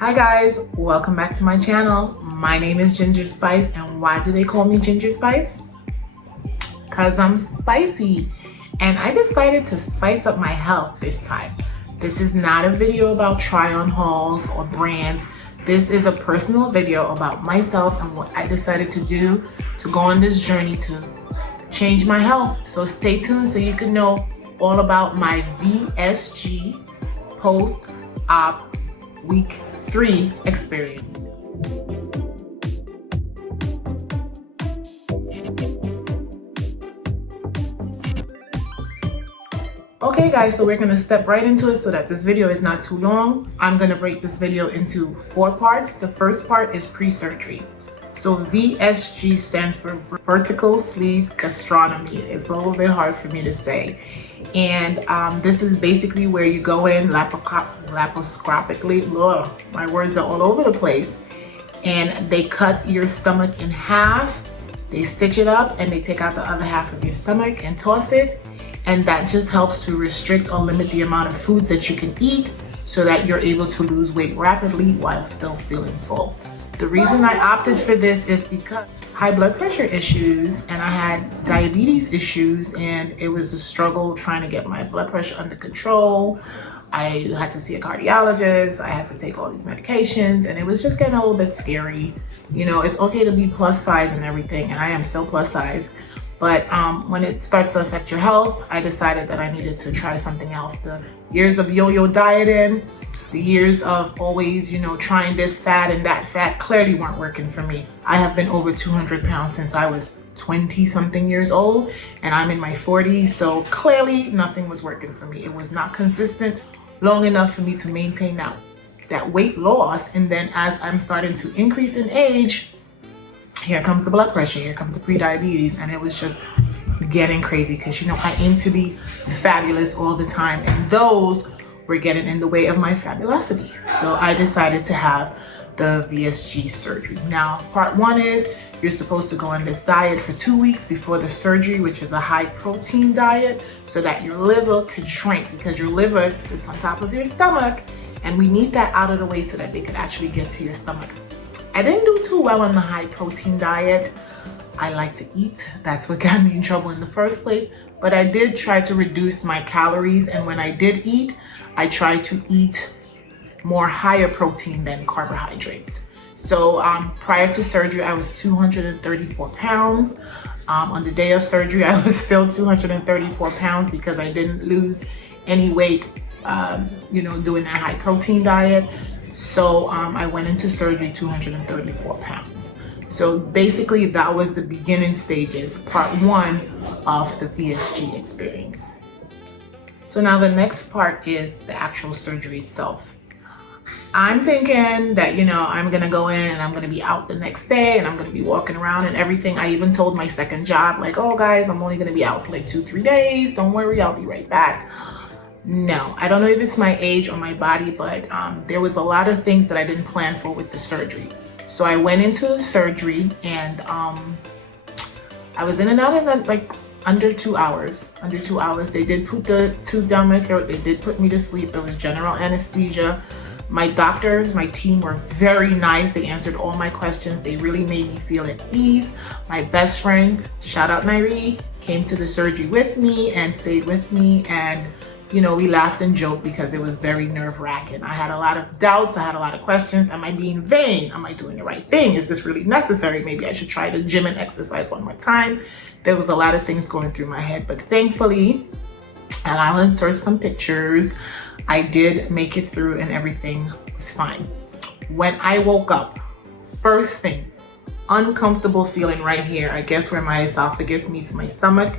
Hi guys, welcome back to my channel. My name is Ginger Spice, and why do they call me Ginger Spice? Cause I'm spicy, and I decided to spice up my health this time. This is not a video about try-on hauls or brands. This is a personal video about myself and what I decided to do to go on this journey to change my health. So stay tuned so you can know all about my VSG post-op week 3 experience. Okay guys, so we're gonna step right into it so that this video is not too long. I'm gonna break this video into 4 parts. The first part is pre-surgery. So VSG stands for vertical sleeve gastronomy. It's a little bit hard for me to say. And this is basically where you go in laparoscopically. Ugh, my words are all over the place. And they cut your stomach in half, they stitch it up, and they take out the other half of your stomach and toss it. And that just helps to restrict or limit the amount of foods that you can eat so that you're able to lose weight rapidly while still feeling full. The reason I opted for this is because high blood pressure issues, and I had diabetes issues, and it was a struggle trying to get my blood pressure under control. I had to see a cardiologist, I had to take all these medications, and it was just getting a little bit scary. You know, it's okay to be plus size and everything, and I am still plus size, but when it starts to affect your health, I decided that I needed to try something else. The years of yo-yo dieting, the years of always, trying this fad and that fad clearly weren't working for me. I have been over 200 pounds since I was 20 something years old, and I'm in my 40s, so clearly nothing was working for me. It was not consistent long enough for me to maintain that weight loss. And then as I'm starting to increase in age, here comes the blood pressure, here comes the pre-diabetes, and it was just getting crazy because I aim to be fabulous all the time, and those were getting in the way of my fabulosity. So I decided to have the VSG surgery. Now, part 1 is you're supposed to go on this diet for 2 weeks before the surgery, which is a high protein diet, so that your liver could shrink, because your liver sits on top of your stomach, and we need that out of the way so that they could actually get to your stomach. I didn't do too well on the high protein diet. I like to eat. That's what got me in trouble in the first place. But I did try to reduce my calories, and when I did eat, I tried to eat more higher protein than carbohydrates. So prior to surgery, I was 234 pounds. On the day of surgery, I was still 234 pounds because I didn't lose any weight, doing that high protein diet. So I went into surgery 234 pounds. So basically that was the beginning stages, part 1 of the VSG experience. So now the next part is the actual surgery itself. I'm thinking that, I'm gonna go in and I'm gonna be out the next day and I'm gonna be walking around and everything. I even told my second job, like, oh guys, I'm only gonna be out for like 2-3 days. Don't worry, I'll be right back. No, I don't know if it's my age or my body, but there was a lot of things that I didn't plan for with the surgery. So I went into the surgery, and I was in and out in like under 2 hours. Under 2 hours. They did put the tube down my throat. They did put me to sleep. It was general anesthesia. My doctors, my team were very nice. They answered all my questions. They really made me feel at ease. My best friend, shout out Nairi, came to the surgery with me and stayed with me, and we laughed and joked because it was very nerve-wracking. I had a lot of doubts. I had a lot of questions. Am I being vain? Am I doing the right thing? Is this really necessary? Maybe I should try the gym and exercise one more time. There was a lot of things going through my head, but thankfully, and I'll insert some pictures, I did make it through and everything was fine. When I woke up, first thing, uncomfortable feeling right here, I guess where my esophagus meets my stomach.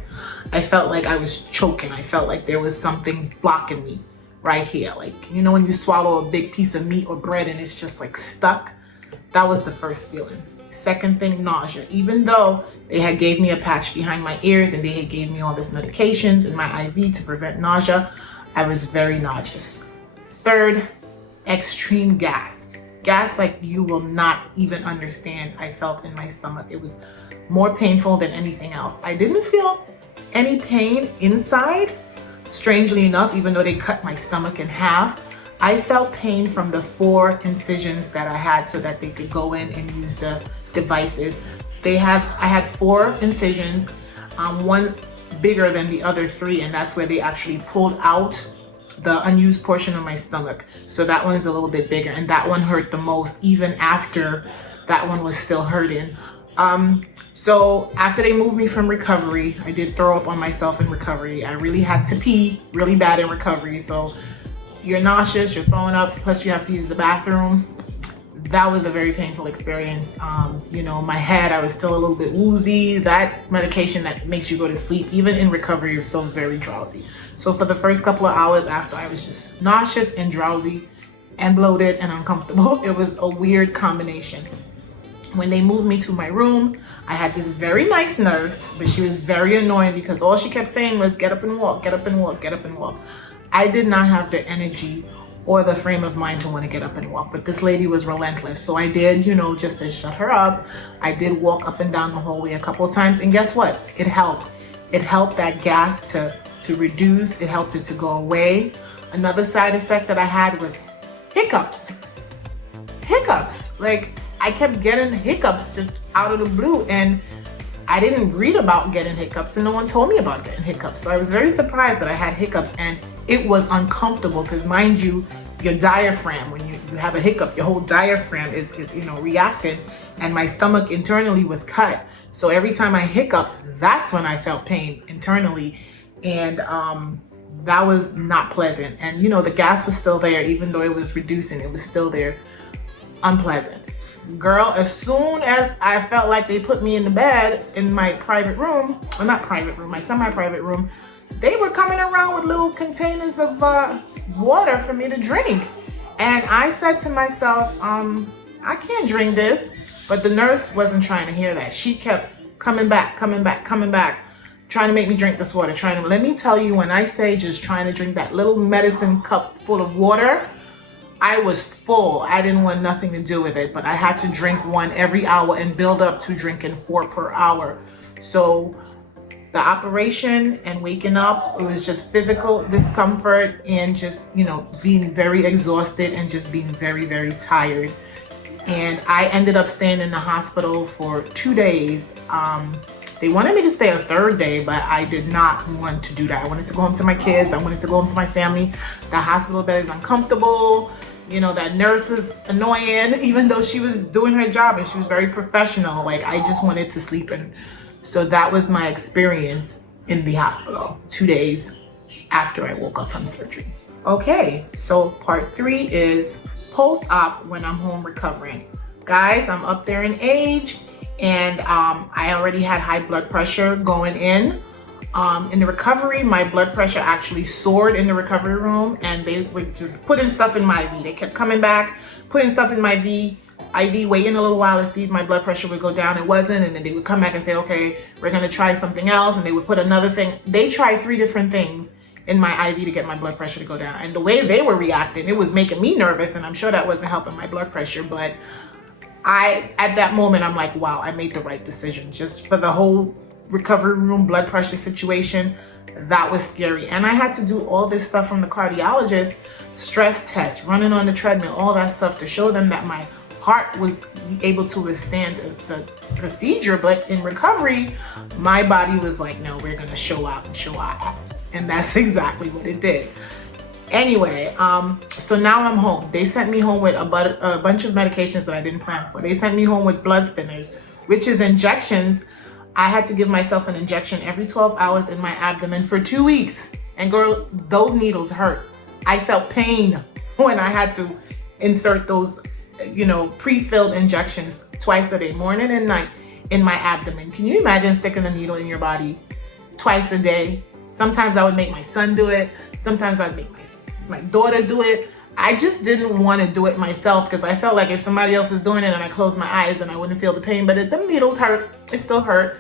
I felt like I was choking. I felt like there was something blocking me right here. Like, when you swallow a big piece of meat or bread and it's just like stuck? That was the first feeling. Second thing, nausea. Even though they had gave me a patch behind my ears and they had gave me all this medications in my IV to prevent nausea, I was very nauseous. Third, extreme gas. Gas like you will not even understand I felt in my stomach. It was more painful than anything else. I didn't feel any pain inside, strangely enough, even though they cut my stomach in half. I felt pain from the 4 incisions that I had so that they could go in and use the devices. I had 4 incisions, one bigger than the other 3, and that's where they actually pulled out the unused portion of my stomach. So that one's a little bit bigger, and that one hurt the most, even after that one was still hurting. So after they moved me from recovery, I did throw up on myself in recovery. I really had to pee really bad in recovery. So you're nauseous, you're throwing up, plus you have to use the bathroom. That was a very painful experience. You know, my head, I was still a little bit woozy. That medication that makes you go to sleep, even in recovery, you're still very drowsy. So for the first couple of hours after, I was just nauseous and drowsy and bloated and uncomfortable. It was a weird combination. When they moved me to my room, I had this very nice nurse, but she was very annoying because all she kept saying was, get up and walk, get up and walk, get up and walk. I did not have the energy or the frame of mind to want to get up and walk, but this lady was relentless. So I did, you know, just to shut her up, I did walk up and down the hallway a couple of times, and guess what? It helped. It helped that gas to reduce, it helped it to go away. Another side effect that I had was hiccups. Like, I kept getting hiccups just out of the blue, and I didn't read about getting hiccups, and no one told me about getting hiccups. So I was very surprised that I had hiccups, and it was uncomfortable because, mind you, your diaphragm, when you have a hiccup, your whole diaphragm is you know, reacting, and my stomach internally was cut. So every time I hiccup, that's when I felt pain internally, and that was not pleasant. And you know, the gas was still there, even though it was reducing, it was still there, unpleasant. Girl, as soon as I felt like they put me in the bed in my private room, well, not private room, my semi-private room, they were coming around with little containers of water for me to drink. And I said to myself, I can't drink this. But the nurse wasn't trying to hear that. She kept coming back, trying to make me drink this water, let me tell you, when I say just trying to drink that little medicine cup full of water, I was full. I didn't want nothing to do with it, but I had to drink 1 every hour and build up to drinking 4 per hour. So the operation and waking up, it was just physical discomfort and just, you know, being very exhausted and just being very, very tired. And I ended up staying in the hospital for 2 days. They wanted me to stay a 3rd day, but I did not want to do that. I wanted to go home to my kids. I wanted to go home to my family. The hospital bed is uncomfortable. You know, that nurse was annoying, even though she was doing her job and she was very professional. Like, I just wanted to sleep. And so that was my experience in the hospital 2 days after I woke up from surgery. Okay, so part 3 is post-op when I'm home recovering. Guys, I'm up there in age, and I already had high blood pressure going in. In the recovery, my blood pressure actually soared in the recovery room, and they were just putting stuff in my IV. They kept coming back, putting stuff in my IV, waiting a little while to see if my blood pressure would go down. It wasn't, and then they would come back and say, okay, we're gonna try something else, and they would put another thing. They tried 3 different things in my IV to get my blood pressure to go down. And the way they were reacting, it was making me nervous, and I'm sure that wasn't helping my blood pressure, but at that moment, I'm like, wow, I made the right decision. Just for the whole recovery room blood pressure situation, that was scary. And I had to do all this stuff from the cardiologist, stress tests, running on the treadmill, all that stuff to show them that my heart was able to withstand the procedure. But in recovery, my body was like, no, we're gonna show out and show out. And that's exactly what it did. Anyway, so now I'm home. They sent me home with a bunch of medications that I didn't plan for. They sent me home with blood thinners, which is injections. I had to give myself an injection every 12 hours in my abdomen for 2 weeks. And girl, those needles hurt. I felt pain when I had to insert those, you know, pre-filled injections twice a day, morning and night, in my abdomen. Can you imagine sticking a needle in your body twice a day? Sometimes I would make my son do it. Sometimes I'd make my daughter do it. I just didn't want to do it myself because I felt like if somebody else was doing it and I closed my eyes, then I wouldn't feel the pain. But them needles hurt. It still hurt.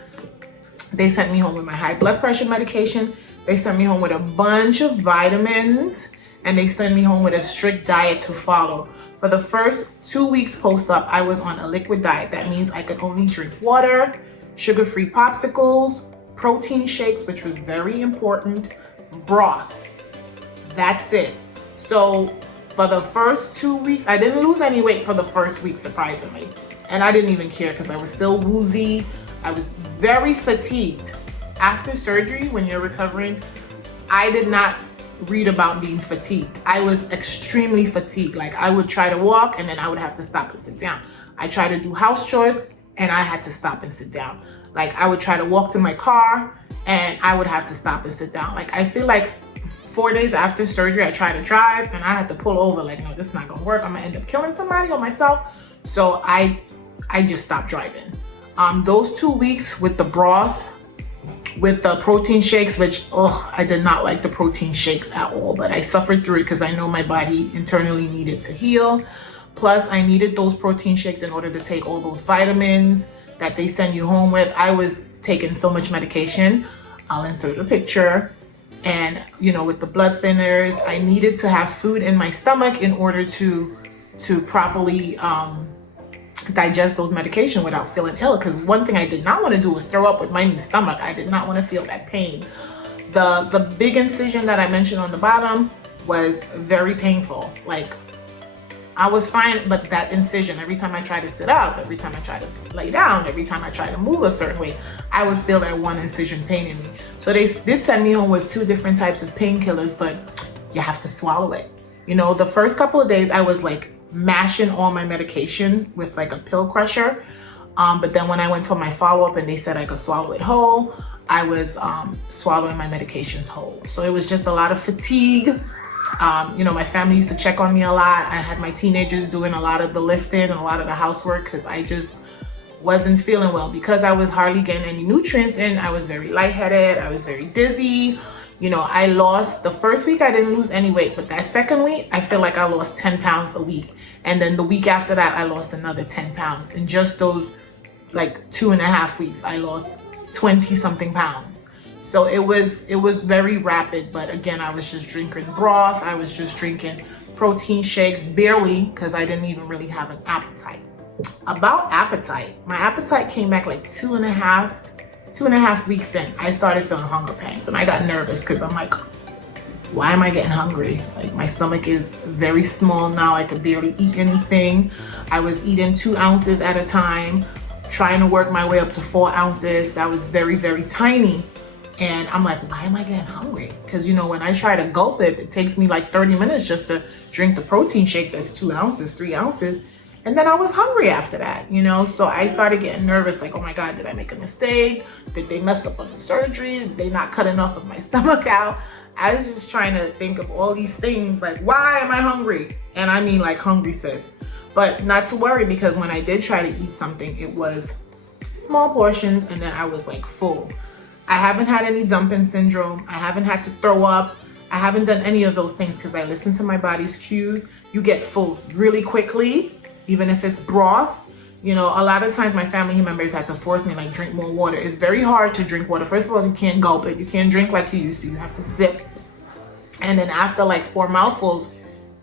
They sent me home with my high blood pressure medication. They sent me home with a bunch of vitamins, and they sent me home with a strict diet to follow. For the first 2 weeks post-op, I was on a liquid diet. That means I could only drink water, sugar-free popsicles, protein shakes, which was very important, broth. That's it. So For the first 2 weeks, I didn't lose any weight for the first week, surprisingly. And I didn't even care because I was still woozy. I was very fatigued. After surgery, when you're recovering, I did not read about being fatigued. I was extremely fatigued. Like, I would try to walk and then I would have to stop and sit down. I tried to do house chores and I had to stop and sit down. Like, I would try to walk to my car and I would have to stop and sit down. Like, I feel like 4 days after surgery, I tried to drive and I had to pull over. Like, no, this is not gonna work. I'm gonna end up killing somebody or myself. So I just stopped driving. Those 2 weeks with the broth, with the protein shakes, which, I did not like the protein shakes at all, but I suffered through it because I know my body internally needed to heal. Plus, I needed those protein shakes in order to take all those vitamins that they send you home with. I was taking so much medication. I'll insert a picture. And, you know, with the blood thinners, I needed to have food in my stomach in order to properly digest those medication without feeling ill. Because one thing I did not want to do was throw up with my new stomach. I did not want to feel that pain. The big incision that I mentioned on the bottom was very painful. Like, I was fine, but that incision, every time I tried to sit up, every time I tried to lay down, every time I tried to move a certain way, I would feel that one incision pain in me. So they did send me home with 2 different types of painkillers, but you have to swallow it. You know, the first couple of days I was like mashing all my medication with like a pill crusher. But then when I went for my follow-up and they said I could swallow it whole, I was swallowing my medications whole. So it was just a lot of fatigue. You know, my family used to check on me a lot. I had my teenagers doing a lot of the lifting and a lot of the housework because I just wasn't feeling well. Because I was hardly getting any nutrients in, I was very lightheaded, I was very dizzy. You know, I lost, the first week I didn't lose any weight, but that second week, I feel like I lost 10 pounds a week. And then the week after that, I lost another 10 pounds. In just those like 2.5 weeks, I lost 20 something pounds. So it was very rapid, but again, I was just drinking broth. I was just drinking protein shakes, barely, because I didn't even really have an appetite. About appetite, my appetite came back like 2.5 weeks in. I started feeling hunger pangs and I got nervous because I'm like, why am I getting hungry? Like, my stomach is very small now. I could barely eat anything. I was eating 2 ounces at a time, trying to work my way up to 4 ounces. That was very, very tiny. And I'm like, why am I getting hungry? Because, you know, when I try to gulp it, it takes me like 30 minutes just to drink the protein shake that's 2 ounces, 3 ounces. And then I was hungry after that, you know? So I started getting nervous, like, oh my God, did I make a mistake? Did they mess up on the surgery? Did they not cut enough of my stomach out? I was just trying to think of all these things, like, why am I hungry? And I mean like hungry, sis. But not to worry, because when I did try to eat something, it was small portions and then I was like full. I haven't had any dumping syndrome. I haven't had to throw up. I haven't done any of those things because I listen to my body's cues. You get full really quickly, even if it's broth. You know, a lot of times my family members had to force me, like, drink more water. It's very hard to drink water. First of all, you can't gulp it. You can't drink like you used to. You have to sip. And then after like 4 mouthfuls,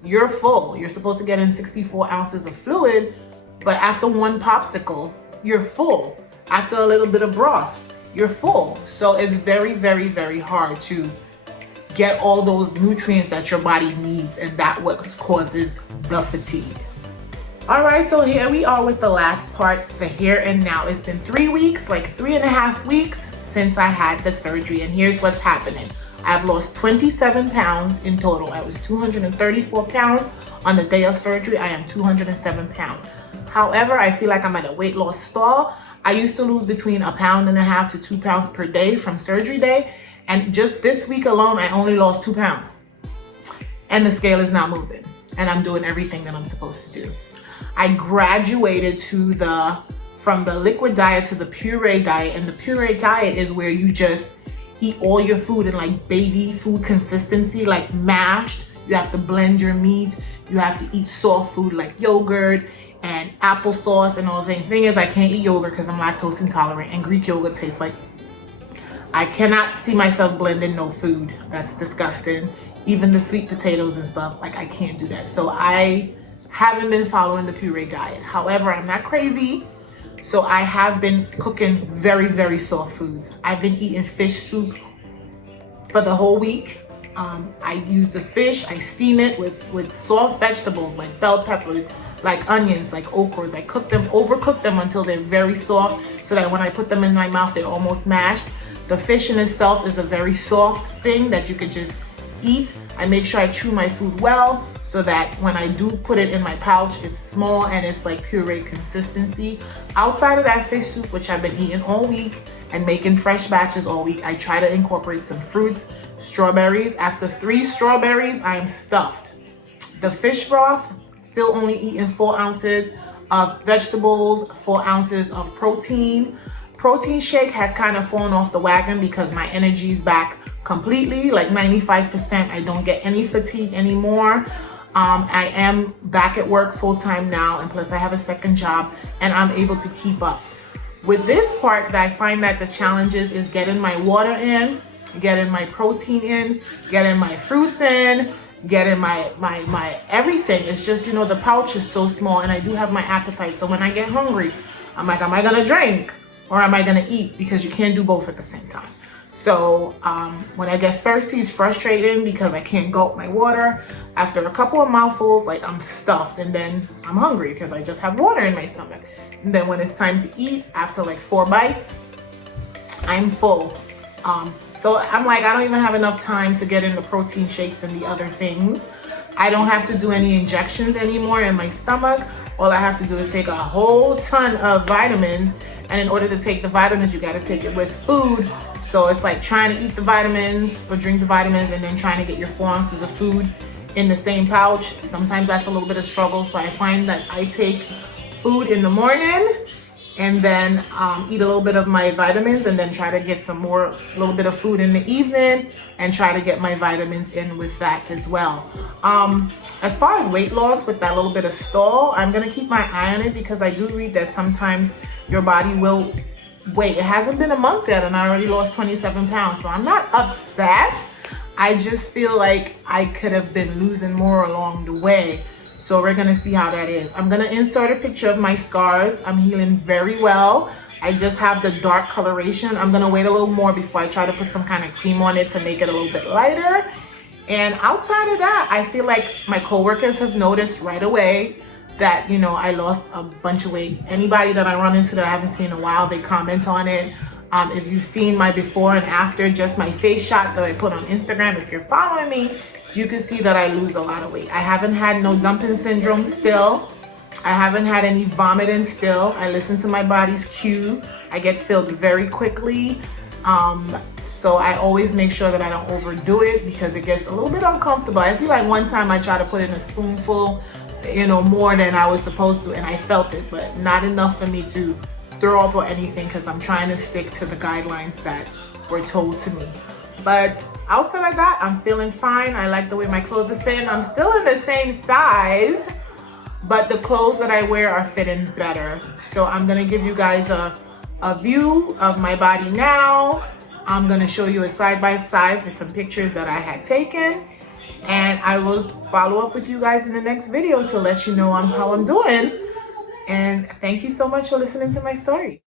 you're full. You're supposed to get in 64 ounces of fluid, but after 1 popsicle, you're full. After a little bit of broth, you're full. So it's very, very, very hard to get all those nutrients that your body needs, and that's what causes the fatigue. All right, so here we are with the last part, the here and now. It's been 3 weeks, like 3.5 weeks since I had the surgery, and here's what's happening. I've lost 27 pounds in total. I was 234 pounds on the day of surgery. I am 207 pounds. However, I feel like I'm at a weight loss stall. I used to lose between 1.5 pounds to 2 pounds per day from surgery day. And just this week alone, I only lost 2 pounds. And the scale is not moving. And I'm doing everything that I'm supposed to do. I graduated from the liquid diet to the puree diet. And the puree diet is where you just eat all your food in like baby food consistency, like mashed. You have to blend your meat. You have to eat soft food like yogurt and applesauce and all the thing is, I can't eat yogurt because I'm lactose intolerant, and Greek yogurt tastes like, I cannot see myself blending no food. That's disgusting. Even the sweet potatoes and stuff, like, I can't do that. So I haven't been following the puree diet. However, I'm not crazy. So I have been cooking very, very soft foods. I've been eating fish soup for the whole week. I use the fish, I steam it with soft vegetables like bell peppers, like onions, like okras. I cook them, overcook them until they're very soft so that when I put them in my mouth, they're almost mashed. The fish in itself is a very soft thing that you could just eat. I make sure I chew my food well so that when I do put it in my pouch, it's small and it's like puree consistency. Outside of that fish soup, which I've been eating all week and making fresh batches all week, I try to incorporate some fruits, strawberries. After 3 strawberries, I am stuffed. The fish broth, still only eating 4 ounces of vegetables, 4 ounces of protein. Protein shake has kind of fallen off the wagon because my energy is back completely, like 95%. I don't get any fatigue anymore. I am back at work full-time now, and plus I have a second job and I'm able to keep up. With this part, that I find that the challenges is getting my water in, getting my protein in, getting my fruits in, getting my everything. It's just, you know, the pouch is so small and I do have my appetite. So when I get hungry, I'm like, am I gonna drink or am I gonna eat? Because you can't do both at the same time. So when I get thirsty, it's frustrating because I can't gulp my water. After a couple of mouthfuls, like I'm stuffed, and then I'm hungry because I just have water in my stomach. And then when it's time to eat, after like 4 bites, I'm full. So I'm like, I don't even have enough time to get in the protein shakes and the other things. I don't have to do any injections anymore in my stomach. All I have to do is take a whole ton of vitamins. And in order to take the vitamins, you gotta take it with food. So it's like trying to eat the vitamins or drink the vitamins and then trying to get your 4 ounces of food in the same pouch. Sometimes that's a little bit of struggle. So I find that I take food in the morning and then eat a little bit of my vitamins and then try to get a little bit of food in the evening and try to get my vitamins in with that as well. As far as weight loss with that little bit of stall, I'm gonna keep my eye on it because I do read that sometimes your body will wait. It hasn't been a month yet and I already lost 27 pounds. So I'm not upset. I just feel like I could have been losing more along the way. So we're gonna see how that is. I'm gonna insert a picture of my scars. I'm healing very well. I just have the dark coloration. I'm gonna wait a little more before I try to put some kind of cream on it to make it a little bit lighter. And outside of that, I feel like my coworkers have noticed right away that, you know, I lost a bunch of weight. Anybody that I run into that I haven't seen in a while, they comment on it. If you've seen my before and after, just my face shot that I put on Instagram, if you're following me, you can see that I lose a lot of weight. I haven't had no dumping syndrome still. I haven't had any vomiting still. I listen to my body's cue. I get filled very quickly. So I always make sure that I don't overdo it because it gets a little bit uncomfortable. I feel like one time I tried to put in a spoonful, you know, more than I was supposed to, and I felt it, but not enough for me to throw up or anything because I'm trying to stick to the guidelines that were told to me. But outside of that, I'm feeling fine. I like the way my clothes is fitting. I'm still in the same size, but the clothes that I wear are fitting better. So I'm gonna give you guys a view of my body now. I'm gonna show you a side-by-side for some pictures that I had taken. And I will follow up with you guys in the next video to let you know how I'm doing. And thank you so much for listening to my story.